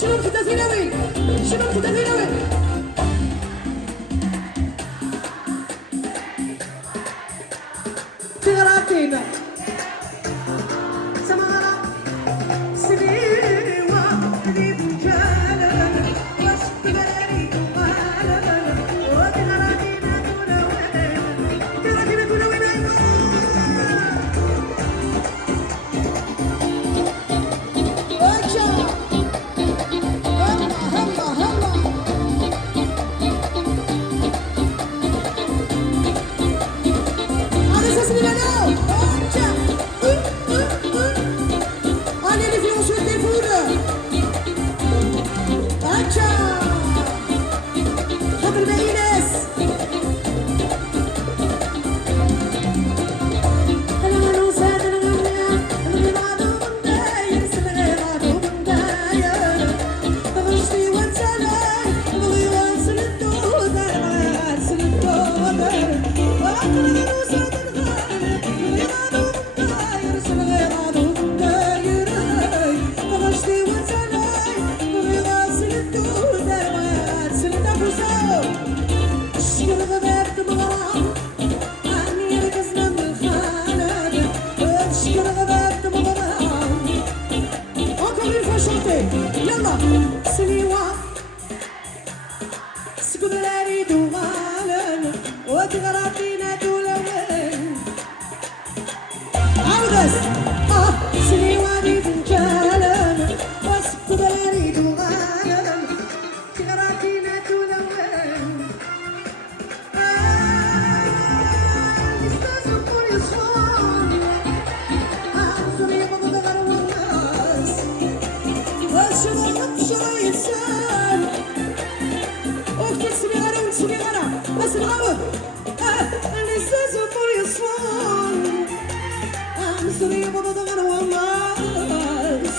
شنو كتبتي وين؟ شنو كتبتي وين؟ تغراتينا سمارة سنيوة اللي بجانا وسط بلدي ومالا وتغراتينا كنا وين تغراتينا كنا وين يلا سنيوة سكبلاري دوغالا وتغراتينا دولوين عودس سنيوة دي فنجالا وسكبلاري دوغالا تغراتينا دولوين استاذ كل صوم سنيوة تغرو الناس وشغل شوي يسال وقت السميغرة والسميغرة بس الغرب الاستاذ كل يصفون مصري بابا غنوة الناس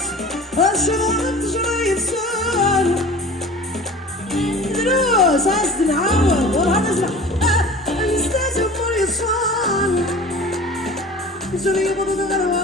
وشغل شوي يسال دروس عايز نعاود ورا نزرع الاستاذ كل يصفون مصري بابا غنوة